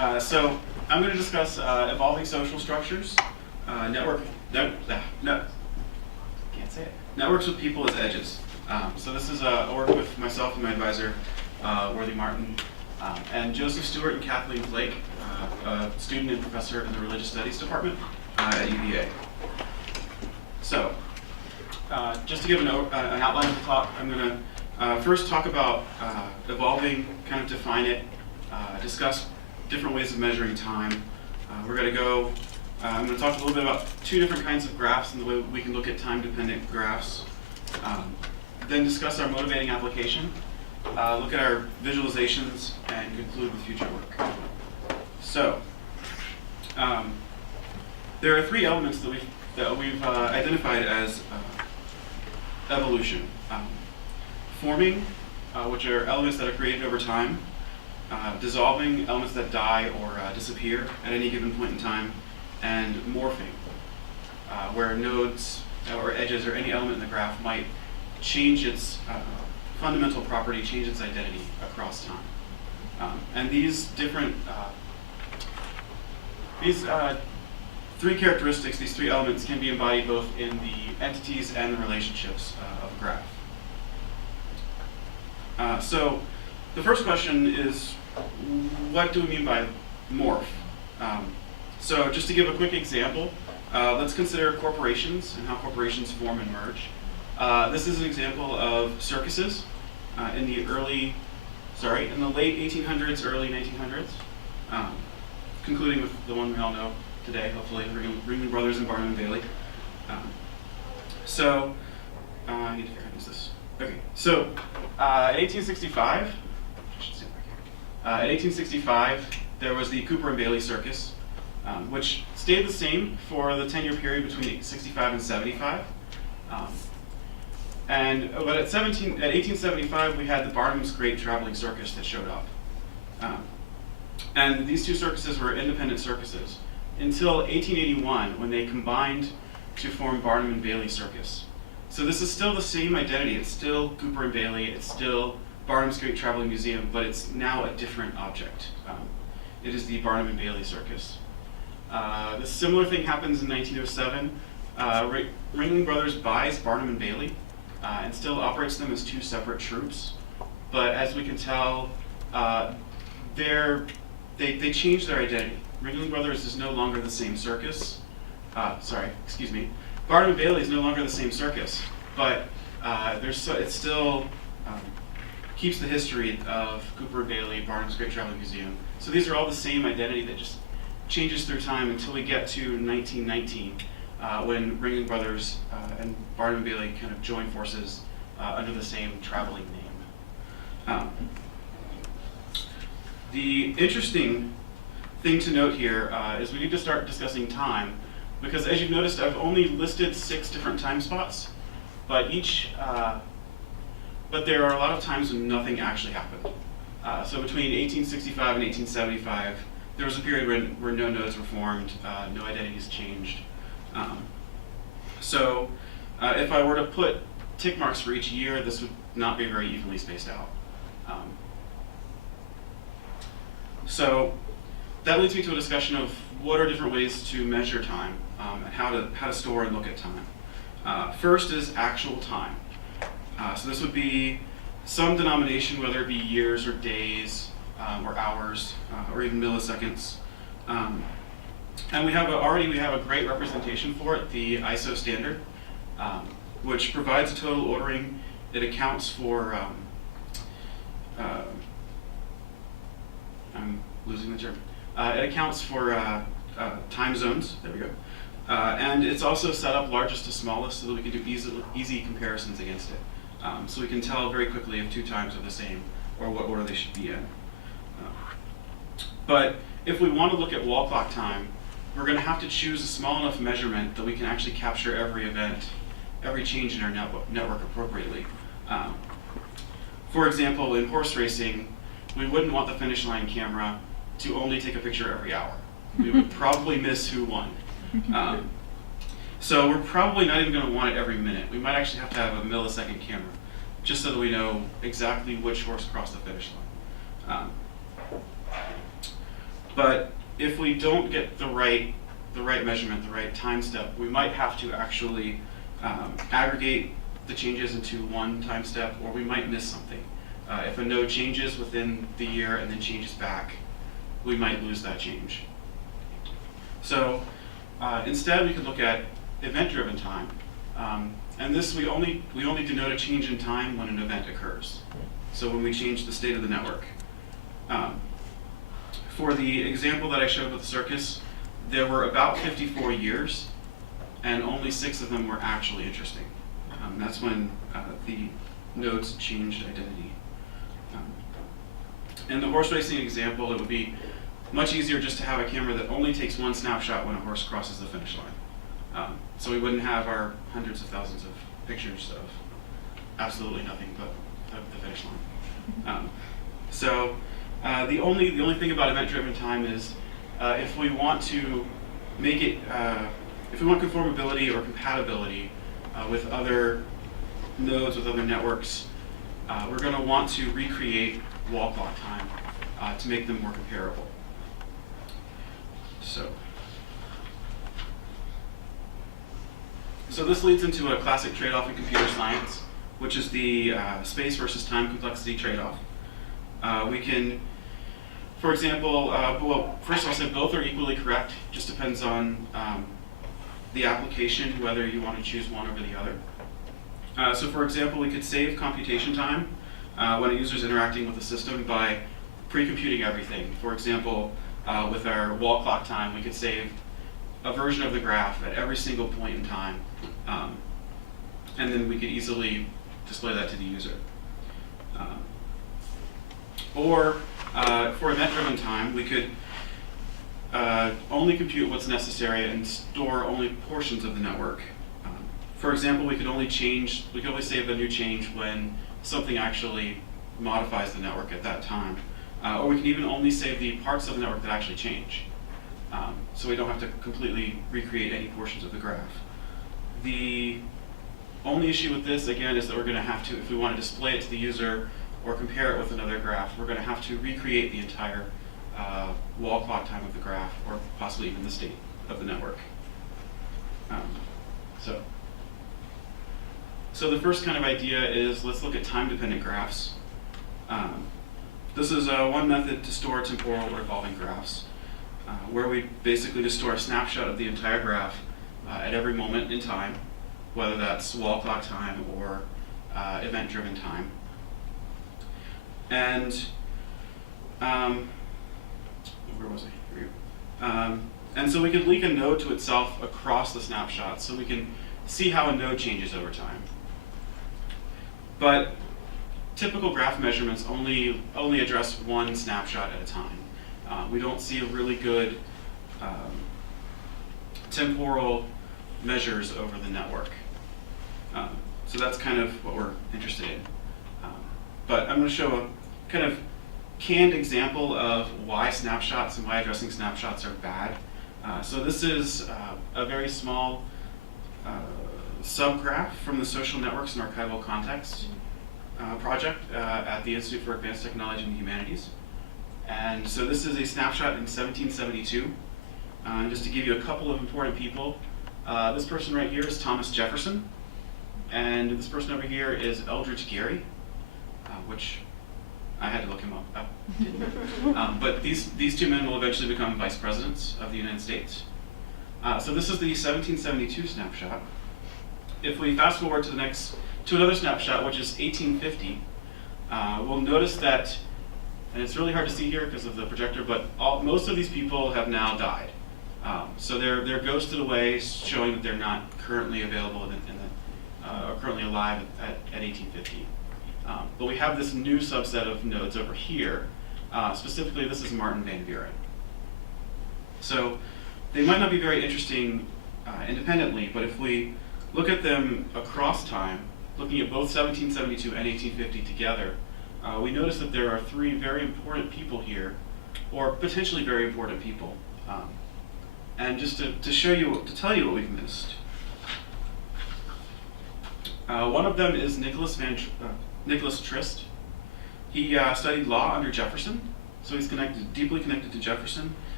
So I'm going to discuss evolving social structures, can't say it. Networks with people as edges. So this is a work with myself and my advisor, Worthy Martin, and Joseph Stewart and Kathleen Flake, a student and professor in the Religious Studies Department at UVA. So just to give an outline of the talk, I'm going to first talk about evolving, kind of define it, discuss different ways of measuring time. I'm going to talk a little bit about two different kinds of graphs and the way we can look at time-dependent graphs. Then discuss our motivating application, look at our visualizations, and conclude with future work. So, there are three elements that we've identified as evolution. Forming, which are elements that are created over time. Dissolving, elements that die or disappear at any given point in time. And morphing, where nodes or edges or any element in the graph might change its fundamental property, change its identity across time. And these different, three characteristics, these three elements can be embodied both in the entities and the relationships of a graph. So the first question is, what do we mean by morph? So just to give a quick example, let's consider corporations and how corporations form and merge. This is an example of circuses in the late 1800s, early 1900s, concluding with the one we all know today, hopefully, Ringling Brothers and Barnum and Bailey. I need to figure out how to use this. Okay, so in 1865, there was the Cooper and Bailey Circus, which stayed the same for the 10-year period between 65 and 75. But at 1875, we had the Barnum's Great Traveling Circus that showed up. And these two circuses were independent circuses until 1881, when they combined to form Barnum and Bailey Circus. So this is still the same identity. It's still Cooper and Bailey. It's still Barnum's Great Traveling Museum, but it's now a different object. It is the Barnum and Bailey Circus. This similar thing happens in 1907. Ringling Brothers buys Barnum and Bailey and still operates them as two separate troupes. But as we can tell, they changed their identity. Ringling Brothers is no longer the same circus. Barnum and Bailey is no longer the same circus, but it still keeps the history of Cooper and Bailey, Barnum's Great Traveling Museum. So these are all the same identity that just changes through time until we get to 1919, when Ringling Brothers and Barnum and Bailey kind of join forces under the same traveling name. The interesting thing to note here is we need to start discussing time, because as you've noticed, I've only listed 6 different time spots, but there are a lot of times when nothing actually happened. So between 1865 and 1875, there was a period where no nodes were formed, no identities changed. If I were to put tick marks for each year, this would not be very evenly spaced out. So that leads me to a discussion of what are different ways to measure time and how to store and look at time. First is actual time. So this would be some denomination, whether it be years or days or hours or even milliseconds. And we have a great representation for it, the ISO standard, which provides a total ordering. It accounts for I'm losing the term. It accounts for time zones. There we go. And it's also set up largest to smallest so that we can do easy comparisons against it. So we can tell very quickly if 2 times are the same or what order they should be in. But if we want to look at wall clock time, we're going to have to choose a small enough measurement that we can actually capture every event, every change in our network appropriately. For example, in horse racing, we wouldn't want the finish line camera to only take a picture every hour. We would probably miss who won. So we're probably not even going to want it every minute. We might actually have to have a millisecond camera, just so that we know exactly which horse crossed the finish line. But if we don't get the right measurement, the right time step, we might have to actually aggregate the changes into one time step, or we might miss something. If a node changes within the year and then changes back, we might lose that change. So instead, we could look at event-driven time, and this we only denote a change in time when an event occurs. So when we change the state of the network. For the example that I showed with the circus, there were about 54 years, and only 6 of them were actually interesting. That's when the nodes changed identity. In the horse racing example, it would be much easier just to have a camera that only takes one snapshot when a horse crosses the finish line. So we wouldn't have our hundreds of thousands of pictures of absolutely nothing but the finish line. The only thing about event-driven time is if we want to make it, if we want conformability or compatibility with other nodes, with other networks, we're going to want to recreate wall clock time to make them more comparable. So this leads into a classic trade-off in computer science, which is the space versus time complexity trade-off. We can, for example, well, first I'll say both are equally correct. Just depends on the application, whether you want to choose one over the other. So for example, we could save computation time when a user is interacting with the system by pre-computing everything. For example, with our wall clock time, we could save a version of the graph at every single point in time, and then we could easily display that to the user. Or for event-driven time, we could only compute what's necessary and store only portions of the network. For example, we could only save a new change when something actually modifies the network at that time. Or we can even only save the parts of the network that actually change. So we don't have to completely recreate any portions of the graph. The only issue with this, again, is that we're going to have to, if we want to display it to the user or compare it with another graph, we're going to have to recreate the entire wall clock time of the graph, or possibly even the state of the network. So the first kind of idea is, let's look at time-dependent graphs. This is one method to store temporal or evolving graphs, where we basically just store a snapshot of the entire graph at every moment in time, whether that's wall clock time or event-driven time. And where was I? Here we go. And so we could link a node to itself across the snapshot, so we can see how a node changes over time. But typical graph measurements only address one snapshot at a time. We don't see really good temporal measures over the network. So that's kind of what we're interested in. But I'm going to show a kind of canned example of why snapshots and why addressing snapshots are bad. So this is a very small subgraph from the Social Networks and Archival Context project at the Institute for Advanced Technology and Humanities. And so this is a snapshot in 1772. Just to give you a couple of important people, this person right here is Thomas Jefferson, and this person over here is Eldridge Gary, which I had to look him up. But these two men will eventually become vice presidents of the United States. So this is the 1772 snapshot. If we fast forward to another snapshot, which is 1850, we'll notice that, and it's really hard to see here because of the projector, but most of these people have now died. So they're ghosted away, showing that they're not currently available or currently alive at 1850. But we have this new subset of nodes over here. Specifically, this is Martin Van Buren. So they might not be very interesting independently, but if we look at them across time, looking at both 1772 and 1850 together, we notice that there are 3 very important people here, or potentially very important people. And just to tell you what we've missed. One of them is Nicholas Trist. He studied law under Jefferson, so he's deeply connected to Jefferson.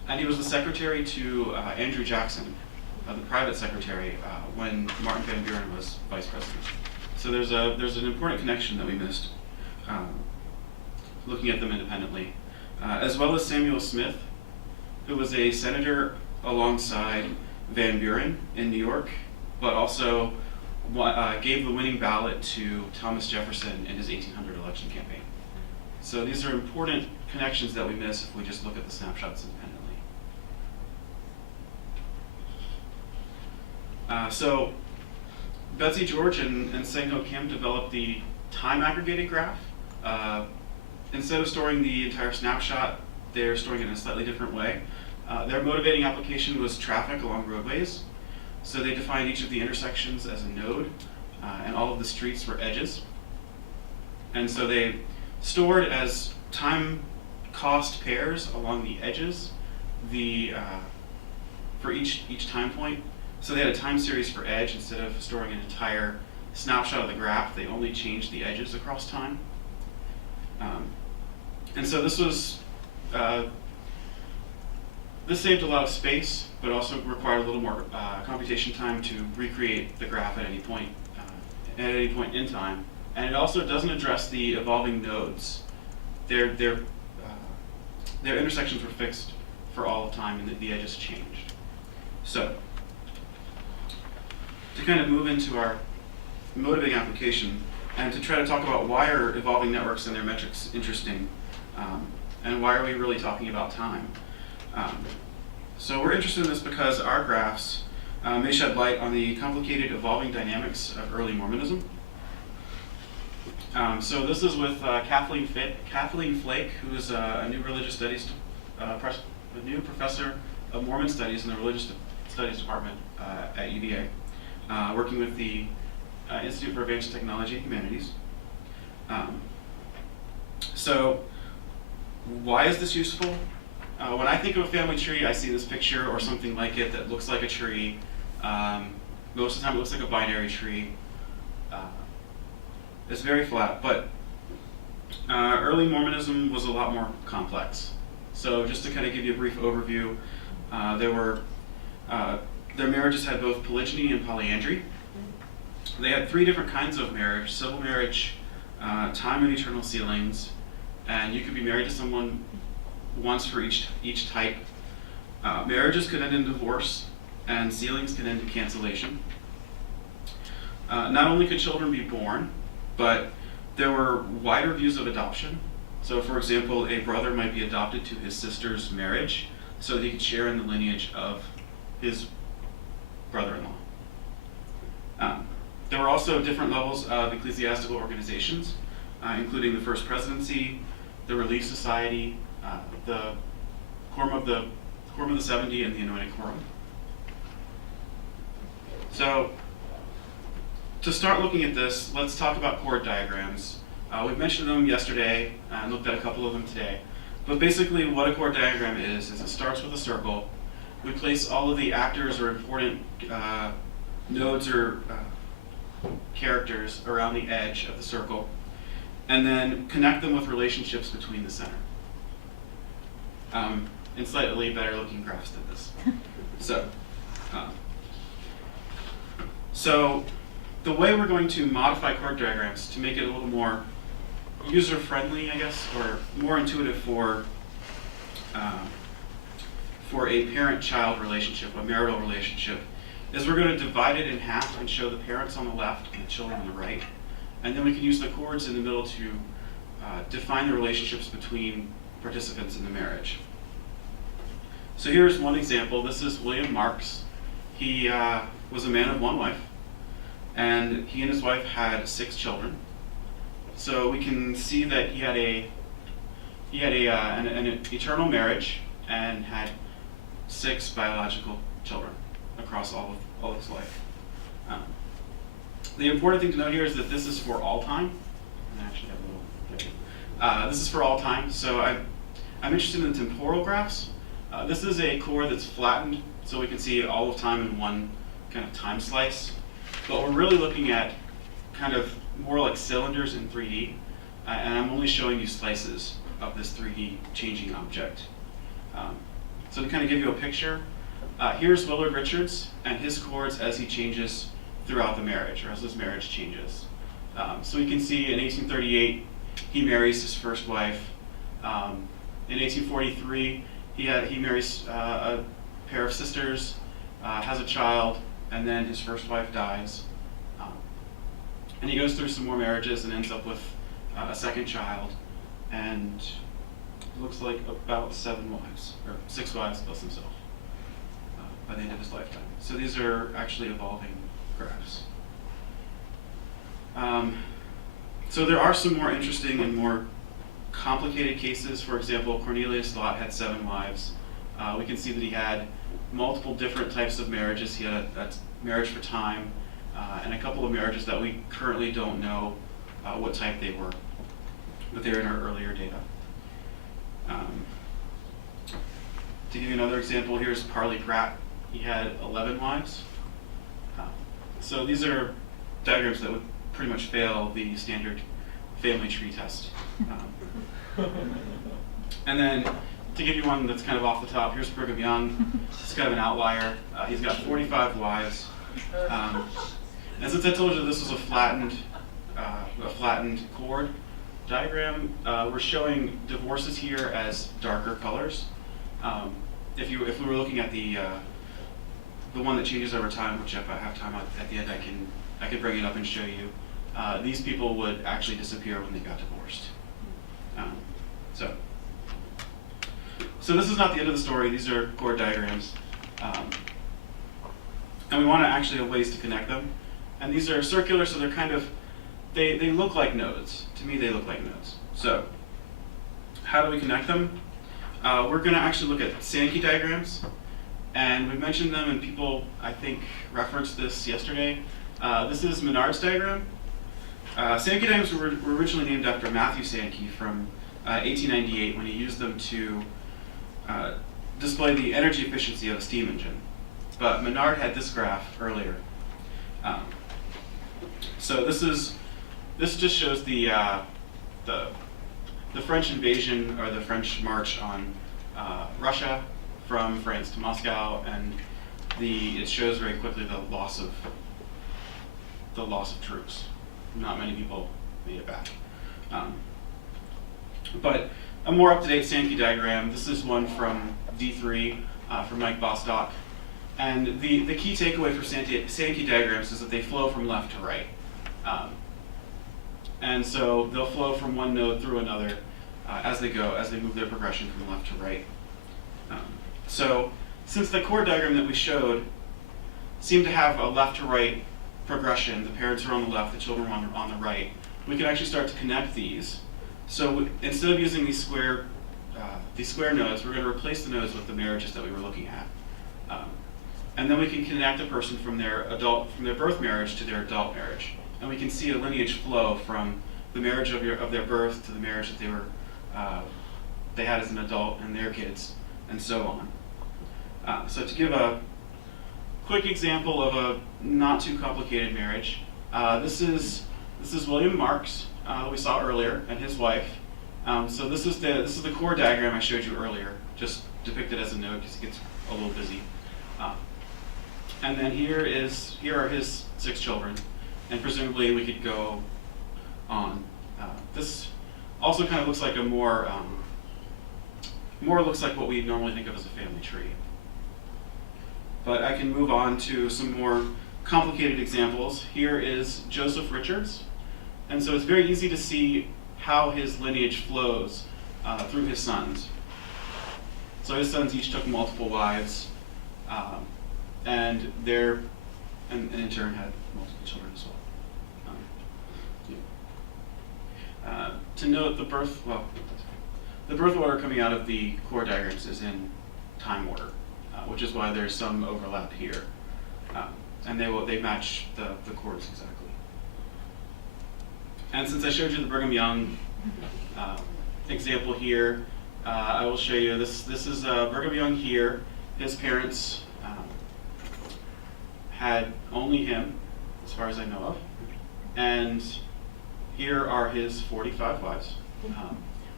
And he was the secretary to Andrew Jackson, the private secretary, when Martin Van Buren was vice president. So there's an important connection that we missed, looking at them independently. As well as Samuel Smith, who was a senator alongside Van Buren in New York, but also gave the winning ballot to Thomas Jefferson in his 1800 election campaign. So these are important connections that we miss if we just look at the snapshots independently. So Betsy George and Sang-Ho Kim developed the time aggregated graph. Instead of storing the entire snapshot, they're storing it in a slightly different way. Their motivating application was traffic along roadways. So they defined each of the intersections as a node, and all of the streets were edges. And so they stored as time cost pairs along the edges for each time point. So they had a time series for edge. Instead of storing an entire snapshot of the graph, they only changed the edges across time. And so this saved a lot of space, but also required a little more computation time to recreate the graph at any point in time. And it also doesn't address the evolving nodes. Their intersections were fixed for all of time, and the edges changed. So to kind of move into our motivating application, and to try to talk about why are evolving networks and their metrics interesting, and why are we really talking about time. So we're interested in this because our graphs may shed light on the complicated evolving dynamics of early Mormonism. So this is with Kathleen Flake, who is a new religious studies, a new professor of Mormon studies in the religious studies department at UVA, working with the Institute for Advanced Technology and Humanities. So why is this useful? When I think of a family tree, I see this picture or something like it that looks like a tree. Most of the time it looks like a binary tree. It's very flat, but early Mormonism was a lot more complex. So just to kind of give you a brief overview, their marriages had both polygyny and polyandry. They had 3 different kinds of marriage: civil marriage, time and eternal sealings, and you could be married to someone once for each type. Marriages could end in divorce, and sealings could end in cancellation. Not only could children be born, but there were wider views of adoption. So for example, a brother might be adopted to his sister's marriage so that he could share in the lineage of his brother-in-law. There were also different levels of ecclesiastical organizations, including the First Presidency, the Relief Society, the Quorum of the 70, and the Anointed Quorum. So to start looking at this, let's talk about chord diagrams. We've mentioned them yesterday and looked at a couple of them today. But basically what a chord diagram is it starts with a circle. We place all of the actors or important nodes or characters around the edge of the circle, and then connect them with relationships between the center. And slightly better looking graphs than this. So the way we're going to modify chord diagrams to make it a little more user-friendly, I guess, or more intuitive for a parent-child relationship, a marital relationship, is we're going to divide it in half and show the parents on the left and the children on the right. And then we can use the chords in the middle to define the relationships between participants in the marriage. So here's one example. This is William Marks. He was a man of one wife, and he and his wife had 6 children. So we can see that he had an eternal marriage and had 6 biological children across all of his life. The important thing to note here is that this is for all time. I actually have a little. This is for all time. So I'm interested in temporal graphs. This is a chord that's flattened, so we can see all of time in one kind of time slice. But we're really looking at kind of more like cylinders in 3D, and I'm only showing you slices of this 3D changing object. So to kind of give you a picture, here's Willard Richards and his chords as he changes throughout the marriage, or as his marriage changes. So we can see in 1838, he marries his first wife. In 1843, he marries a pair of sisters, has a child, and then his first wife dies. And he goes through some more marriages and ends up with a second child, and it looks like about 7 wives, or 6 wives plus himself, by the end of his lifetime. So these are actually evolving graphs. So there are some more interesting and more complicated cases. For example, Cornelius Lott had 7 wives. We can see that he had multiple different types of marriages. He had a marriage for time, and a couple of marriages that we currently don't know what type they were, but they're in our earlier data. To give you another example, here's Parley Pratt. He had 11 wives. So these are diagrams that would pretty much fail the standard family tree test. And then to give you one that's kind of off the top, here's Brigham Young. He's kind of an outlier. He's got 45 wives. And since I told you this was a flattened chord diagram, we're showing divorces here as darker colors. If we were looking at the one that changes over time, which if I have time at the end, I can bring it up and show you. These people would actually disappear when they got divorced. So this is not the end of the story. These are chord diagrams. And we want to actually have ways to connect them. And these are circular, so they're kind of, they look like nodes. To me, they look like nodes. So how do we connect them? We're going to actually look at Sankey diagrams. And we mentioned them, and people, I think, referenced this yesterday. This is Menard's diagram. Sankey diagrams were originally named after Matthew Sankey from 1898 when he used them to display the energy efficiency of a steam engine. But Menard had this graph earlier. So this just shows the French invasion, or the French march on Russia from France to Moscow, and it shows very quickly the loss of troops. Not many people made it back. But a more up-to-date Sankey diagram. This is one from D3 from Mike Bostock. And the key takeaway for Sankey diagrams is that they flow from left to right. And so they'll flow from one node through another as they move their progression from left to right. So since the chord diagram that we showed seemed to have a left to right progression, the parents are on the left, the children are on the right, we can actually start to connect these. So instead of using these square nodes, we're going to replace the nodes with the marriages that we were looking at. And then we can connect a person from their birth marriage to their adult marriage. And we can see a lineage flow from the marriage of their birth to the marriage that they had as an adult and their kids, and so on. So to give a quick example of a not too complicated marriage, this is William Marks that we saw earlier, and his wife. So this is the chord diagram I showed you earlier, just depicted as a node because it gets a little busy. And then here are his 6 children, and presumably we could go on. This also kind of looks like more looks like what we normally think of as a family tree. But I can move on to some more complicated examples. Here is Joseph Richards, and so it's very easy to see how his lineage flows through his sons. So his sons each took multiple wives, and in turn had multiple children as well. To note the birth order coming out of the chord diagrams is in time order, which is why there's some overlap here, and they match the chords exactly. And since I showed you the Brigham Young example here, I will show you this. This is Brigham Young here. His parents had only him, as far as I know of, and here are his 45 wives.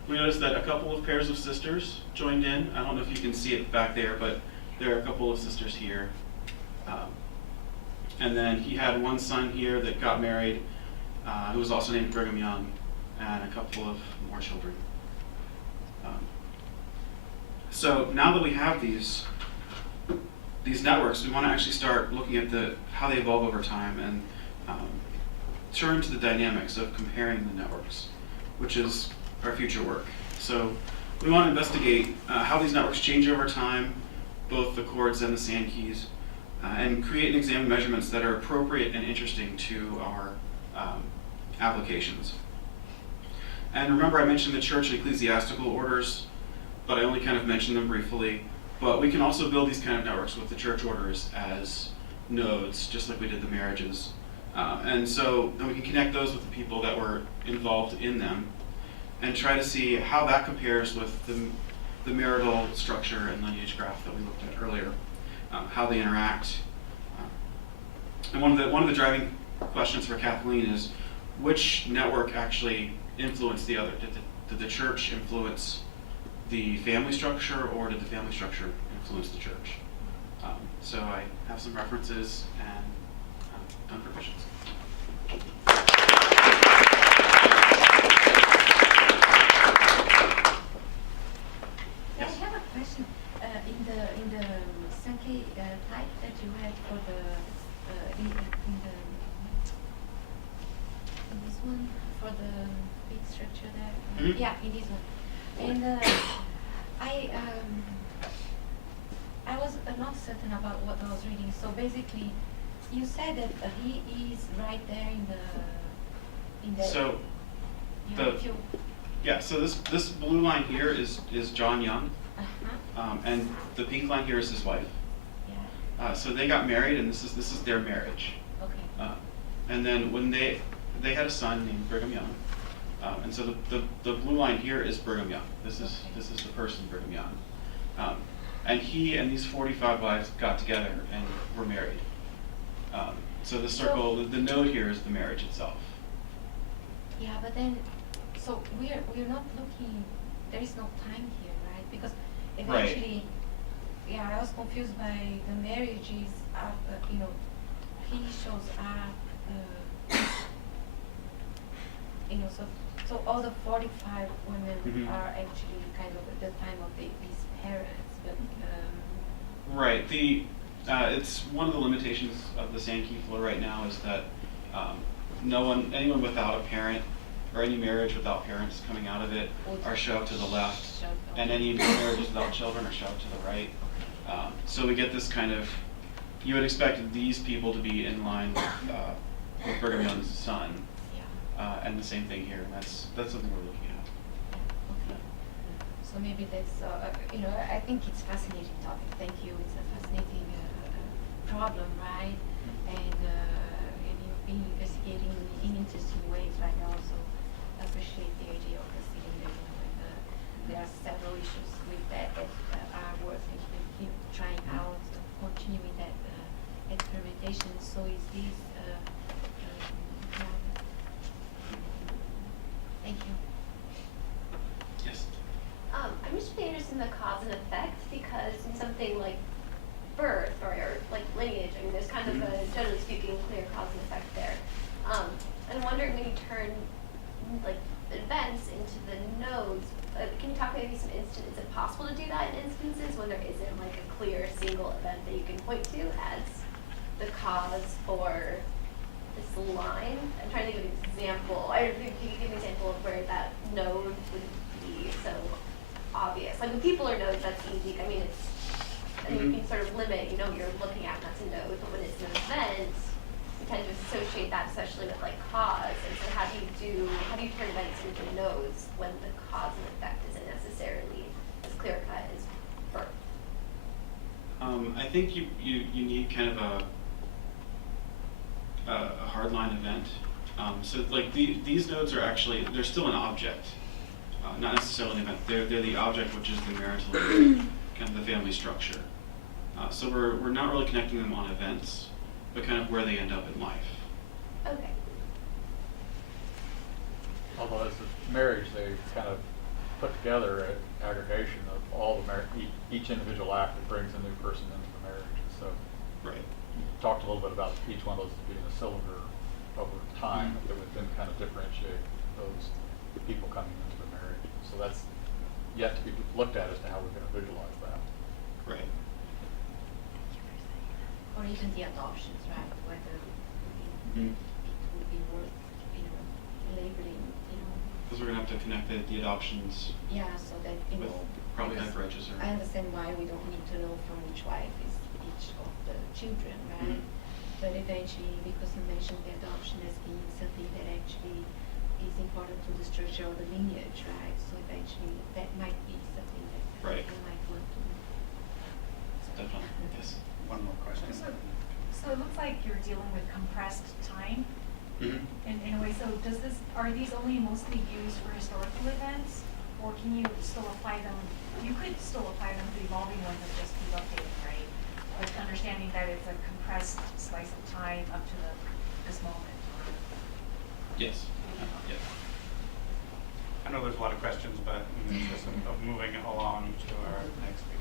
we noticed that a couple of pairs of sisters joined in. I don't know if you can see it back there, but there are a couple of sisters here. And then he had one son here that got married, who was also named Brigham Young, and a couple of more children. So now that we have these networks, we want to actually start looking at how they evolve over time and turn to the dynamics of comparing the networks, which is our future work. So we want to investigate how these networks change over time, both the chords and the sand keys, and create and examine measurements that are appropriate and interesting to our applications. And remember, I mentioned the church and ecclesiastical orders, but I only kind of mentioned them briefly. But we can also build these kind of networks with the church orders as nodes, just like we did the marriages. And we can connect those with the people that were involved in them and try to see how that compares with the marital structure and lineage graph that we looked at earlier, how they interact. And one of the driving questions for Kathleen is, which network actually influenced the other? Did the church influence the family structure, or did the family structure influence the church? So I have some references and done for questions. I have a question. In the Sankey type that you had for in this one for the big structure there. Mm-hmm. Yeah, in this one. And I was not certain about what I was reading. So basically, you said that he is right there in the. So so this blue line here is John Young, and the pink line here is his wife. Yeah. So they got married, and this is their marriage. Okay. And then when they had a son named Brigham Young, and so the blue line here is Brigham Young. This is the person Brigham Young, and he and these 45 wives got together and were married. So the circle, the node here is the marriage itself. Yeah, but then, so we're not looking. There is no time here, right? Because eventually, yeah, I was confused by the marriages. He shows up. So all the 45 women are actually kind of at the time of these parents, but. Right. It's one of the limitations of the Sankey flow right now is that anyone without a parent or any marriage without parents coming out of it are shoved to the left, and any marriages without children are shoved to the right. So we get this kind of, you would expect these people to be in line with Brigham Young's son, and the same thing here. And that's something we're looking at. Okay. So maybe that's I think it's a fascinating topic. Thank you. It's a fascinating problem, right? And you've been investigating in interesting ways, right? I also appreciate the idea of the cylinder, and there are several issues with that are worth trying out, continuing that experimentation. So is this thank you. Yes. I'm just really interested in the cause and effect, because in something like birth or like lineage, I mean, there's kind of a, generally speaking, clear cause and effect there. And I'm wondering, when you turn like events into the nodes, can you talk maybe some instances? Is it possible to do that in instances when there isn't like a clear single event that you can point to as the cause for this line? I'm trying to think of an example. I don't think you could give me an example of where that node would be so obvious. Like when people are nodes, that's easy. I mean, you can sort of limit, you're looking at, that's a node, but when it's an event, you tend to associate that, especially with like cause. And so how do you turn events into nodes when the cause and effect isn't necessarily as clear cut as birth? I think you need kind of a hardline event. So like these nodes are actually, they're still an object, not necessarily an event. They're the object, which is the marital kind of the family structure. So we're not really connecting them on events, but kind of where they end up in life. Okay. Although as a marriage, they kind of put together an aggregation of all the each individual act that brings a new person into the marriage. So Right. you talked a little bit about each one of those being a cylinder over time that would then kind of differentiate those people coming into the marriage. So that's yet to be looked at as to how we're going to visualize that. Right. Or even the adoptions, right? Whether Mhm. it would be worth, labeling, Because we're gonna have to connect the adoptions yeah, so that, with probably because hyper edges or. I understand why we don't need to know from which wife is each of the children, right? Mhm. But eventually, because you mentioned the adoption as being something that actually is important to the structure of the lineage, right? So eventually, that might be something that Right. we might want to know. Definitely. Yes. One more question. So it looks like you're dealing with compressed time Mm-hmm. in a way. So are these only mostly used for historical events, or can you still apply them? You could still apply them to evolving ones and just keep updating, right? But understanding that it's a compressed slice of time up to this moment. Yes. Yeah. I know there's a lot of questions, but in the interest of moving along to our next